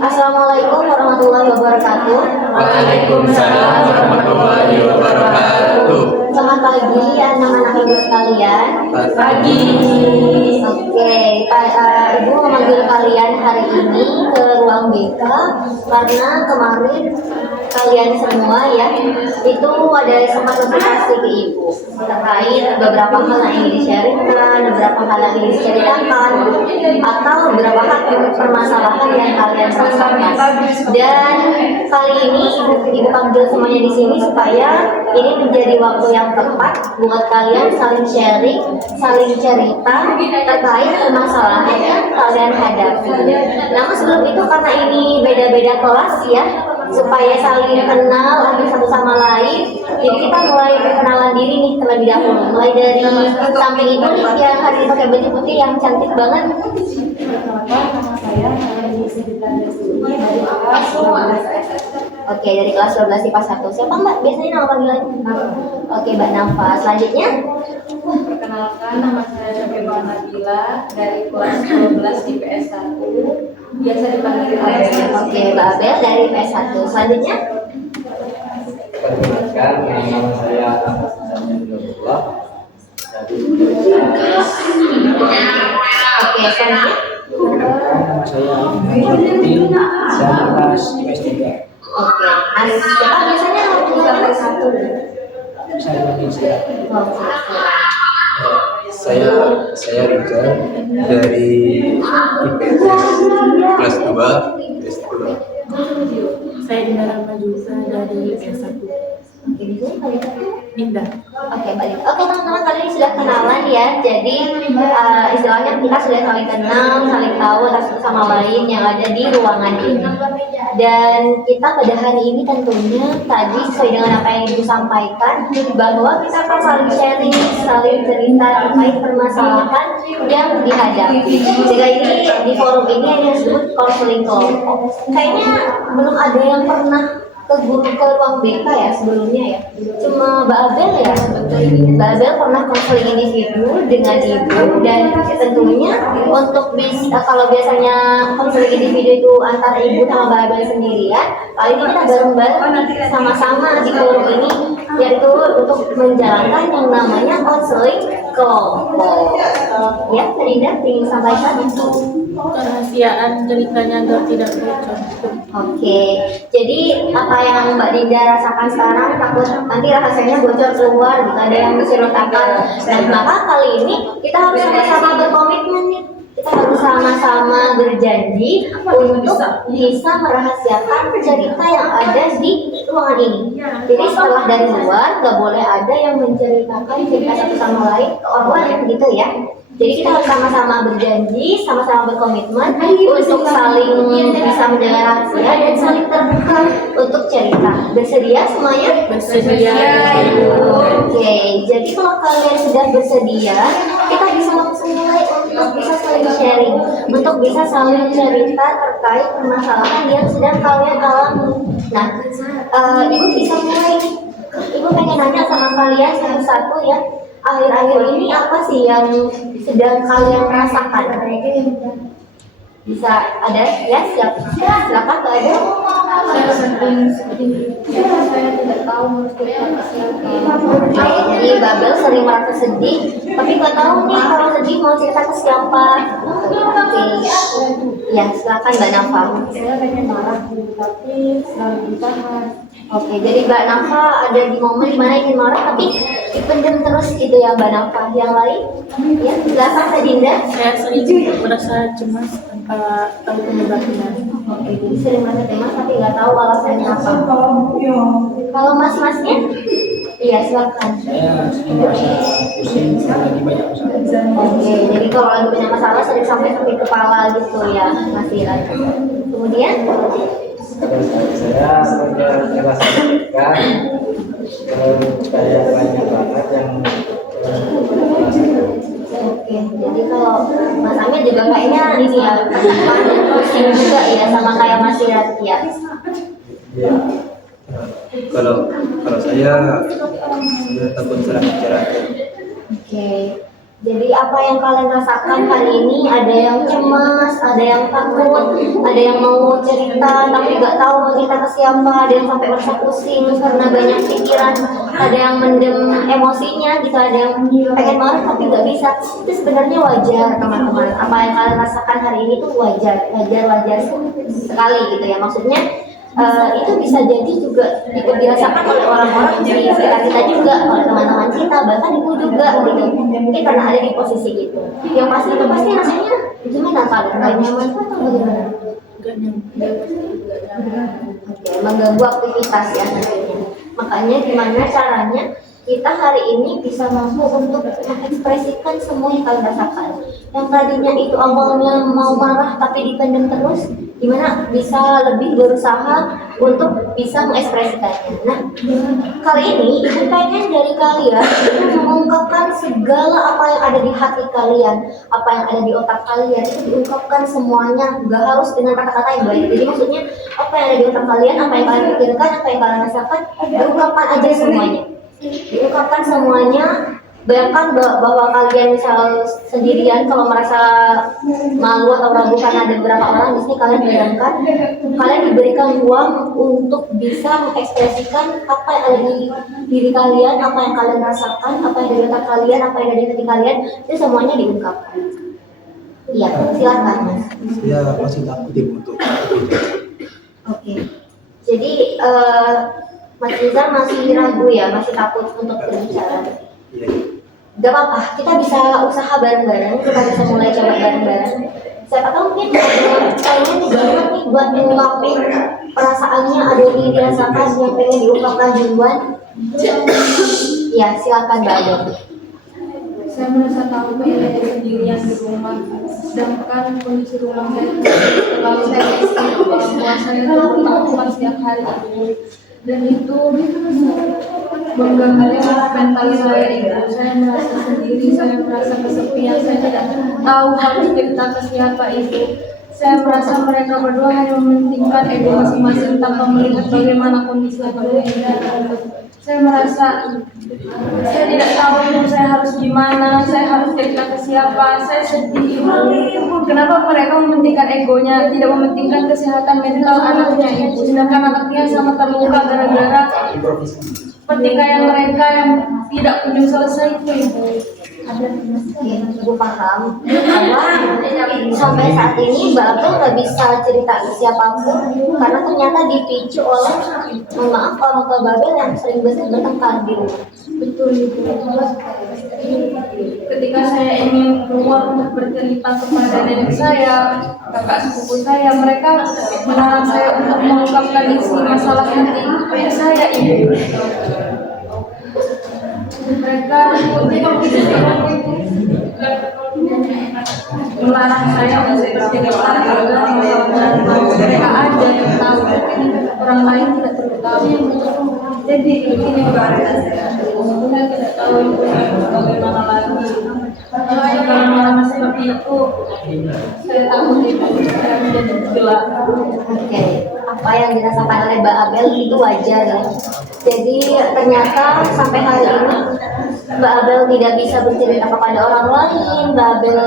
Assalamualaikum warahmatullahi wabarakatuh. Waalaikumsalam warahmatullahi wabarakatuh. Selamat pagi anak-anak ibu sekalian. Pagi. Oke, ibu memanggil kalian hari ini ke ruang BK karena kemarin kalian semua ya itu ada sempat notifikasi ke ibu terkait beberapa hal yang ingin di-sharingkan, beberapa hal yang ingin diceritakan, atau beberapa hal permasalahan yang kalian rasakan. Dan kali ini ibu panggil semuanya di sini supaya ini menjadi waktu yang tepat buat kalian saling sharing, saling cerita terkait permasalahan yang kalian hadapi. Namun sebelum itu karena ini beda-beda kelas ya, supaya saling kenal antara satu sama lain. Jadi kita mulai perkenalan diri nih terlebih dahulu. Mulai dari samping ibu nih yang hari ini pakai baju putih yang cantik banget. Nama saya dari kelas 12. Oke, dari kelas 12 IPA 1. Siapa Mbak? Biasanya nama panggilannya? Oke, Mbak Nafa. Selanjutnya? Perkenalkan, nama saya Syafira Nabila dari kelas 12 IPS 1. Biasa dipanggil Abel. Oke, Mbak Abel dari IPS 1. Selanjutnya? Perkenalkan, nama saya Ahmad Abdullah dari Oke, selanjutnya? Nama saya Abdul dari kelas IPS 3. Oke, siapa biasanya nama panggilan IPS 1? Saya panggil saya. Oke. Saya Rizal dari IPS kelas 2 IPS 2. Saya Dinda Rahma juga dari IPS 1. Oke, di sini kalian Dinda. Oke, baik. Oke, teman-teman kalian sudah kenalan ya. Jadi istilahnya kita sudah saling kenal, saling tahu satu sama lain yang ada di ruangan ini. Dan kita pada hari ini tentunya tadi sesuai dengan apa yang Ibu sampaikan bahwa kita akan saling sharing, saling cerita terkait permasalahan yang dihadapi. Jika ini di forum ini ada yang disebut konseling kelompok. Kayaknya belum ada yang pernah ke ruang BK ya sebelumnya ya. Cuma Mbak Abel ya. Mbak Abel pernah konseling individu dengan ibu, dan tentunya untuk kalau biasanya konseling individu itu antara ibu sama Mbak Abel sendirian, kali ini kita bareng-bareng sama-sama di forum ini, yaitu untuk menjalankan yang namanya konseling kelompok. Ya, Rinda ingin sampaikan itu. Kerahasiaan ceritanya agar tidak bocor. Oke, jadi apa yang Mbak Dinda rasakan sekarang takut nanti rahasianya bocor keluar, gitu ada yang menceritakan. Dan maka kali ini kita harus sama-sama berkomitmen nih. Kita harus sama-sama berjanji untuk bisa merahasiakan cerita yang ada di ruangan ini. Jadi setelah dari luar nggak boleh ada yang menceritakan cerita satu sama lain ke orang lain gitu ya. Jadi kita harus sama-sama berjanji, sama-sama berkomitmen untuk saling bisa menjaga rahasia dan saling terbuka untuk cerita. Bersedia semuanya? Bersedia. Oke, jadi kalau kalian sudah bersedia, kita bisa langsung mulai untuk bisa saling sharing, untuk bisa saling cerita terkait permasalahan yang sedang kalian alami. Nah, Ibu bisa mulai nih. Ibu pengen nanya sama kalian satu-satu ya. Akhir-akhir ini apa sih yang sedang kalian rasakan? Bisa ada ya? Silakan Mbak Ada. Saya sedang sedih. Saya tidak tahu harus berkata siapa. Jadi Babel sering merasa sedih, tapi nggak tahu nih kalau sedih mau cerita ke siapa. Oke, ya silakan Mbak Nafa. Saya pengen marah, tapi selalu ditahan. Oke, jadi Mbak Nafa ada di momen dimana ingin marah tapi dipendam terus gitu ya Mbak Nafa. Yang lain? Ya, silakan Kak Dinda. Saya sering merasa cemas tanpa tahu penyebabnya. Oke, jadi sering merasa cemas tapi nggak tahu alasannya apa. Kalau mas-masnya? Iya, silakan. Saya sering merasa pusing karena lagi banyak usaha. Oke, jadi kalau lagi banyak masalah sering sampai sakit kepala gitu ya, masih lagi. Kemudian? Saya merasa dekat, kayak banyak banget yang Oke, jadi kalau Mas Amir juga kayaknya ini ya, pusing juga ya sama kayak Mas Irat ya. ya. Kalau saya takut salah bicara. Oke, Jadi apa yang kalian rasakan hari ini, ada yang cemas, ada yang takut, ada yang mau cerita tapi nggak tahu mau cerita ke siapa, ada yang sampai merasa pusing karena banyak pikiran, ada yang mendem emosinya gitu, ada yang pengen marah tapi nggak bisa. Itu sebenarnya wajar teman-teman. Apa yang kalian rasakan hari ini tuh wajar sekali gitu ya. Maksudnya itu bisa jadi juga ikut dirasakan oleh orang-orang di sekitar kita juga, oleh teman-teman kita, bahkan ibu juga gitu. Mungkin karena ada di posisi itu. Yang pasti itu pasti rasanya gimana, kalian nggak nyaman atau bagaimana? Oke, mengganggu aktivitas ya nantinya. Makanya gimana caranya kita hari ini bisa mampu untuk mengekspresikan semua yang kalian rasakan. Yang tadinya itu awalnya mau marah tapi dipendam terus, gimana bisa lebih berusaha untuk bisa mengekspresikannya. Nah, kali ini ibu pengen dari kalian mengungkapkan segala apa yang ada di hati kalian, apa yang ada di otak kalian, itu diungkapkan semuanya, gak harus dengan kata-kata yang baik. Jadi maksudnya apa yang ada di otak kalian, apa yang kalian pikirkan, apa yang kalian rasakan, diungkapkan aja semuanya. Diungkapkan semuanya. Bayangkan bahwa kalian misal sendirian, kalau merasa malu atau ragu karena ada beberapa orang di sini, kalian bayangkan kalian diberikan ruang untuk bisa mengekspresikan apa yang ada di diri kalian, apa yang kalian rasakan, apa yang ada di otak kalian, apa yang ada di hati kalian, itu semuanya diungkapkan. Iya, silakan Mas. Saya masih takut ibu untuk Oke. Jadi Mas Rizal masih ragu ya, masih takut untuk berbicara. Iya. Gak apa-apa, kita bisa usaha bareng-bareng, kita bisa mulai coba bareng-bareng. Siapa tahu mungkin kayaknya nih banget nih buat mengungkapin perasaannya, ada yang ingin dirasakan, yang pengen diungkapkan duluan. Ya, silakan Mbak Ado. Saya merasa takut sendirian di rumah, sedangkan kondisi rumah saya kalau saya istri orang tua saya itu bertahun setiap hari dan itu mengganggu mental saya itu. Saya merasa sendiri, saya merasa kesepian, saya tidak tahu harus cerita ke siapa itu. Saya merasa mereka berdua hanya mementingkan ego masing-masing tanpa melihat bagaimana kondisi keluarga. Saya merasa saya tidak tahu itu saya harus gimana, saya harus cerita ke siapa. Saya sedih. Kenapa mereka mementingkan egonya, tidak mementingkan kesehatan mental anaknya ibu, sedangkan anaknya sangat terluka gara-gara pertikaian mereka yang tidak kunjung selesai itu ibu. Ibu paham bahwa sampai saat ini Mbak Abel nggak bisa cerita ke siapapun karena ternyata dipicu oleh, mohon maaf, orang tua Mbak Abel yang sering bertengkar di rumah. Betul ibu. Ketika saya ingin keluar untuk bercerita kepada nenek saya, kakak sepupu saya, mereka melarang saya untuk mengungkapkan isi masalah hati saya ibu. Mereka melarang saya untuk bercerita agar mereka aja yang tahu, orang lain tidak perlu tahu. Jadi ini keadaan saya tidak tahu bagaimana lagi. Kalau malam seperti itu, saya takut itu saya menjadi gelap. Oke, apa yang dirasakan oleh Mbak Abel itu wajar ya. Jadi ternyata sampai hari ini Mbak Abel tidak bisa bercerita kepada orang lain. Mbak Abel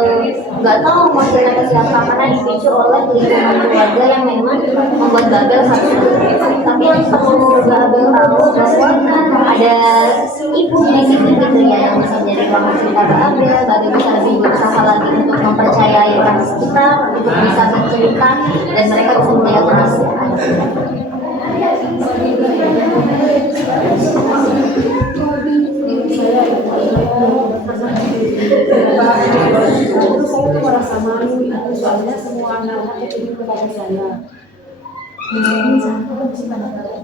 nggak tahu mau cerita ke siapa karena dipicu oleh lingkungan keluarga yang memang membuat Mbak Abel sakit. Tapi yang perlu Mbak Abel tahu bahwa ada ibu di sini gitu ya, yang bisa menjadi ruang cerita Mbak Abel. Mbak Abel bisa lebih berusaha lagi untuk mempercayai orang sekitar, untuk bisa bercerita dan mereka bisa melihat perasaan. Saya merasa malu itu soalnya semua anak-anak itu kepada saya.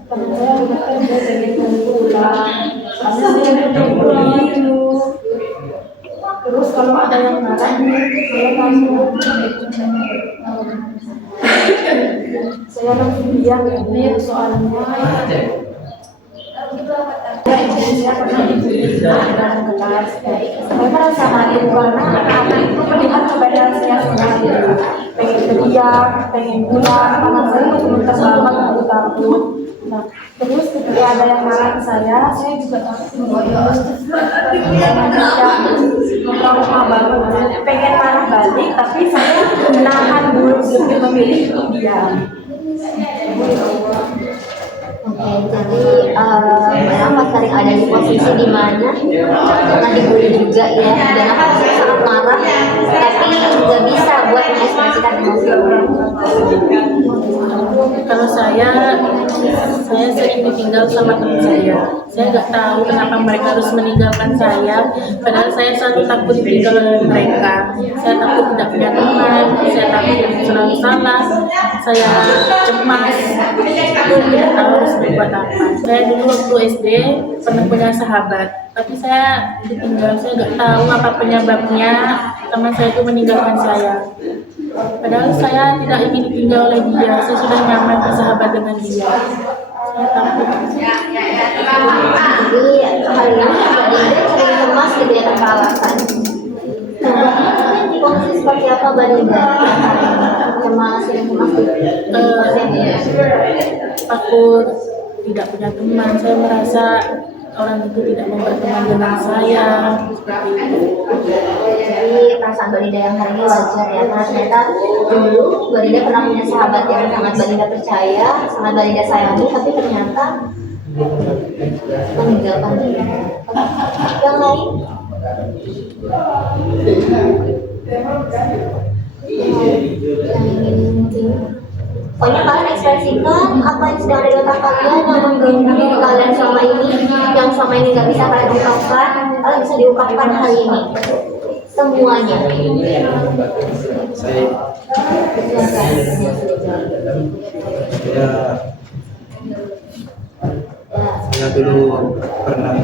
Karena saya udah kerja dari pulang, karena saya udah pulang itu. Terus kalau ada yang marah, saya langsung saya langsung diam ya, soalnya saya pernah dibully dalam kelas. Saya merasa malu karena anak itu melihat kepada saya sendiri, pengen teriak, pengen pulang, anak saya muter banget, aku takut. Nah, terus ketika ada yang marah ke saya juga takut. trauma banget, pengen marah balik tapi saya menahan dulu, lebih memilih untuk diam. Oke, jadi kenapa sering ada di posisi di mana karena dibully juga ya, dan aku sangat marah, tapi nggak bisa buat mengekspresikan emosi. Kalau saya sering ditinggal sama teman saya. Saya nggak tahu kenapa mereka harus meninggalkan saya. Padahal saya selalu takut ditinggal oleh mereka. Saya takut tidak punya teman. Saya takut selalu salah. Saya cemas. Aku tidak tahu harus berbuat apa. Saya dulu waktu SD pernah punya sahabat, tapi saya ditinggal. Saya nggak tahu apa penyebabnya. Teman saya itu meninggalkan saya. Padahal saya tidak ingin ditinggal oleh dia. Saya sudah nyaman bersahabat dengan dia. Saya takut. Jadi hal ini Balinda sering cemas gitu ya tanpa alasan. Nah, di kondisi seperti apa Balinda? Cemas, sering cemas gitu. Takut tidak punya teman. Saya merasa orang itu tidak mau berteman dengan saya, seperti itu. Jadi perasaan Balinda yang hari ini wajar ya, karena ternyata dulu Balinda pernah punya sahabat yang sangat Balinda percaya, sangat Balinda sayangi, tapi ternyata meninggalkan dia. Yang lain? Yang ingin pokoknya kalian ekspresikan apa yang sedang ada di otak kalian yang mengganggu diri kalian selama ini, yang selama ini nggak bisa kalian ungkapkan, kalian bisa diungkapkan hari ini semuanya. Saya dulu pernah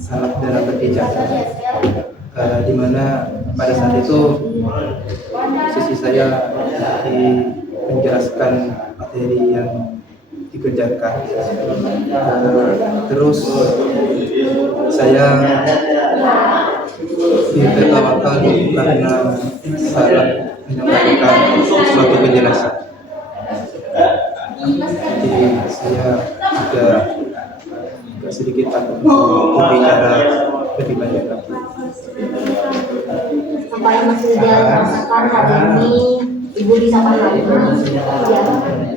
salah dalam berbicara, di mana pada saat itu sisi saya menjelaskan materi yang dikerjakan. Terus saya ditertawakan karena salah menyampaikan suatu penjelasan. Jadi saya juga sedikit takut untuk berbicara lebih banyak lagi. Apa yang masih dirasakan hari ini, Ibu disampaikan ya,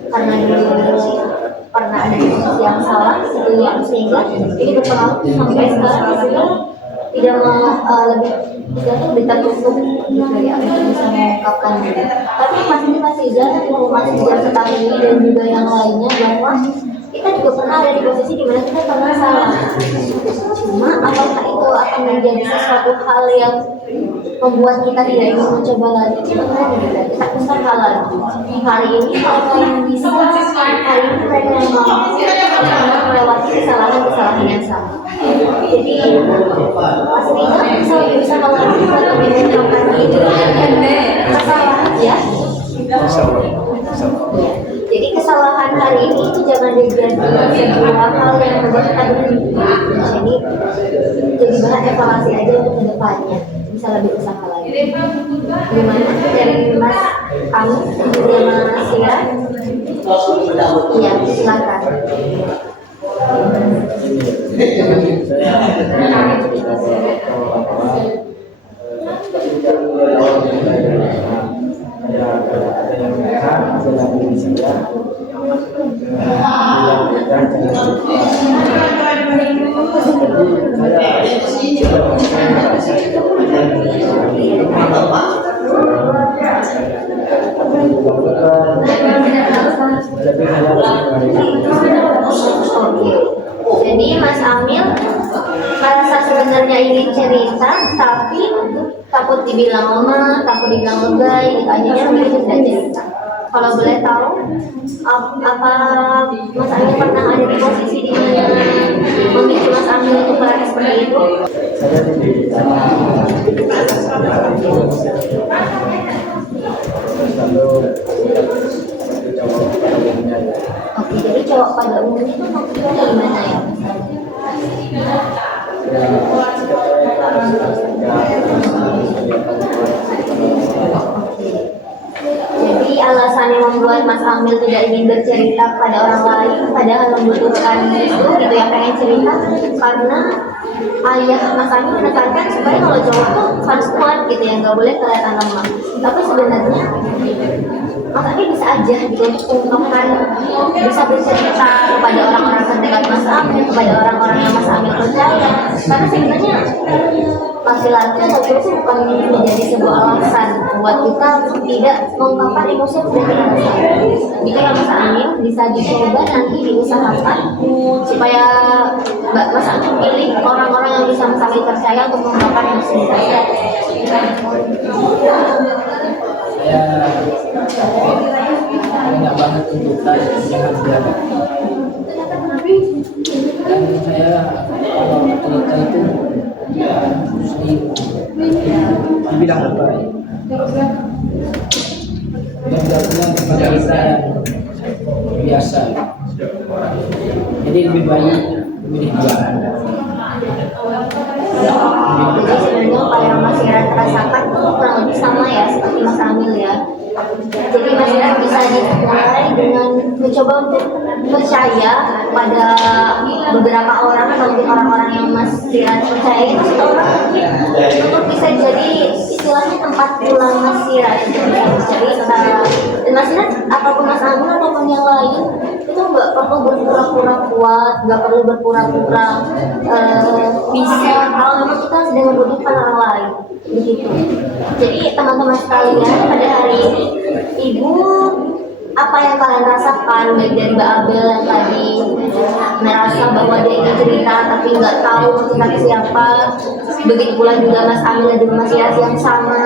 karena dulu pernah ada posisi yang salah sebelumnya, sehingga ini berpengaruh sampai sekarang juga tidak lebih tertutup gitu ya, untuk bisa mengungkapkan diri. Tapi masih jangan masih tidak ketahui dan juga yang lainnya bahwa kita juga pernah ada di posisi di mana kita pernah salah. Cuma apakah itu akan menjadi sesuatu hal yang membuat kita tidak ingin mencoba lagi? Kita usaha lagi. Hari ini mereka yang bisa, hari ini mereka yang mau melewati kesalahan yang sama. Jadi pastinya bisa melakukan lebih menentukan diri kesalahan ya. Jadi kesalahan hari ini itu jangan dijadi sebuah hal yang membuat kita berhenti. Jadi bahan evaluasi aja untuk kedepannya, bisa lebih usaha lagi. Gimana dari Mas Amin dan juga Mas Sia? Iya, silakan. Jadi Mas Amil merasa sebenarnya ingin cerita, tapi takut dibilang lemah, takut dibilang lebay, gitu aja mungkin sudah cerita. Kalau boleh tahu, apa Mas Amil pernah ada di posisi di mana memicu Mas Amil untuk merasa seperti itu? Oke, jadi cowok pada umumnya itu maksudnya gimana ya? Jadi alasan yang membuat Mas Amil tidak ingin bercerita kepada orang lain, padahal membutuhkan itu gitu ya, pengen cerita karena ayah Mas Amil menekankan supaya kalau cowok tuh harus kuat gitu ya, nggak boleh kelihatan lemah. Tapi sebenarnya Mas Amil bisa aja gitu ungkapkan, bisa bercerita kepada orang-orang terdekat Mas Amil, kepada orang-orang yang Mas Amil percaya. Karena sebenarnya laki-laki itu bukan menjadi sebuah alasan buat kita tidak mengungkapkan emosi yang sudah kita rasakan. Jika yang Mas Amil bisa dicoba nanti diusahakan supaya Mas Amil pilih orang-orang yang bisa Mas Amil percaya untuk mengungkapkan emosi kita. Saya banyak banget tuntutan yang harus dihadapi. Dan saya kalau cerita itu ya mesti dibilang terbaik. Dan tidak punya tempat cerita yang biasa. Jadi lebih baik memilih diam. Jadi sebenarnya apa yang Mas Ira rasakan itu kurang lebih sama ya seperti Mas Amil ya. Jadi Mas Ira bisa dimulai dengan mencoba untuk percaya pada beberapa orang atau mungkin orang-orang yang Mas Ira percaya itu seorang untuk bisa jadi istilahnya tempat pulang Mas Ira. Jadi dan Mas Ira ataupun Mas Amil ataupun yang lain itu nggak perlu berpura-pura kuat, nggak perlu berpura-pura bisa kalau memang kita sedang membutuhkan orang lain begitu. Jadi teman-teman sekalian, pada hari ini Ibu apa yang kalian rasakan baik dari Mbak Abel yang tadi merasa bahwa dia ingin cerita tapi nggak tahu cerita ke siapa, begitu pula juga Mas Amil dan juga Mas Yas yang sama,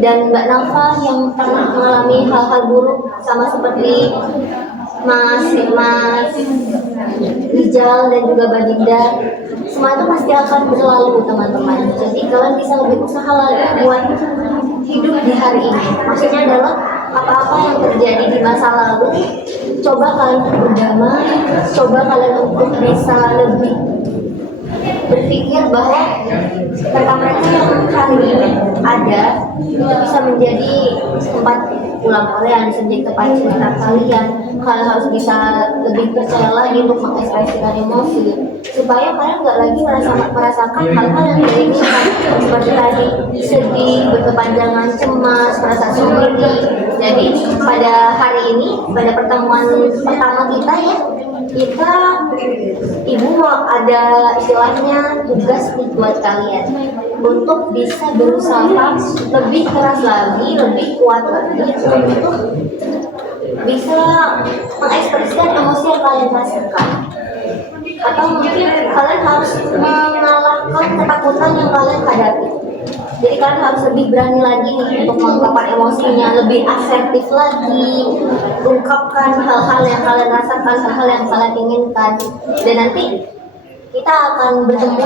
dan Mbak Nafa yang pernah mengalami hal-hal buruk sama seperti Mas Rijal dan juga Mbak Dinda. Semua itu pasti akan berlalu teman-teman. Jadi kalian bisa lebih usaha lagi buat hidup di hari ini. Maksudnya adalah apa-apa yang terjadi di masa lalu, coba kalian berdamai, coba kalian untuk bisa lebih berpikir bahwa mereka yang hari ini ada itu bisa menjadi tempat pulang kalian, bisa menjadi tempat cerita kalian. Kalian harus bisa lebih percaya lagi untuk mengekspresikan emosi supaya kalian nggak lagi merasakan hal-hal yang tidak diinginkan seperti tadi sedih, berkepanjangan, cemas, merasa sendiri. Jadi pada hari ini, pada pertemuan pertama kita ya, kita Ibu mau ada istilahnya tugas nih buat kalian untuk bisa berusaha lebih keras lagi, lebih kuat lagi untuk bisa mengekspresikan emosi yang kalian rasakan. Atau mungkin kalian harus mengalahkan ketakutan yang kalian hadapi. Jadi kalian harus lebih berani lagi nih untuk mengungkapkan emosinya, lebih asertif lagi, ungkapkan hal-hal yang kalian rasakan, hal-hal yang kalian inginkan. Dan nanti kita akan bertemu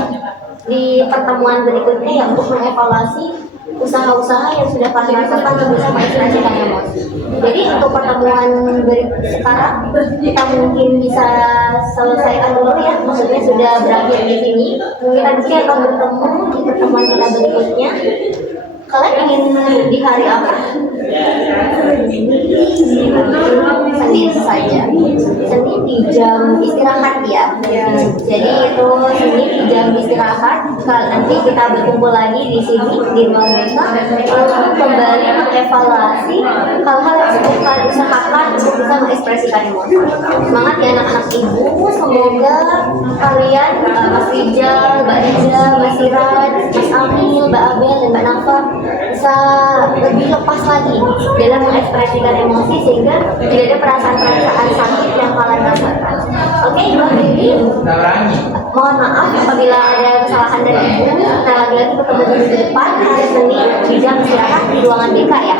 di pertemuan berikutnya yang untuk mengevaluasi usaha-usaha yang sudah kalian rasakan untuk bisa mengekspresikan emosi. Jadi untuk pertemuan sekarang kita mungkin bisa selesaikan dulu ya, maksudnya sudah berakhir di sini. Kita nanti akan bertemu di pertemuan kita berikutnya. Kalian ingin di hari apa? Senin saja. Senin di jam istirahat ya. Jadi itu Senin di jam istirahat. Nanti kita berkumpul lagi di sini di ruang desa untuk kembali mengevaluasi hal-hal yang sudah kalian usahakan untuk bisa mengekspresikan emosi. Semangat ya anak-anak Ibu. Semoga kalian Mas Rijal, Mbak Dinda, Mas Siraj, Mas Amil, Mbak Abel, dan Mbak Nafa bisa lebih lepas lagi dalam mengekspresikan emosi sehingga tidak ada perasaan-perasaan sakit yang kalian rasakan. Oke, Ibu Bibi, mohon maaf apabila ada kesalahan dari Ibu. Nah, lagi-lagi bertemu di depan hari Senin di jam istirahat di ruangan BK ya.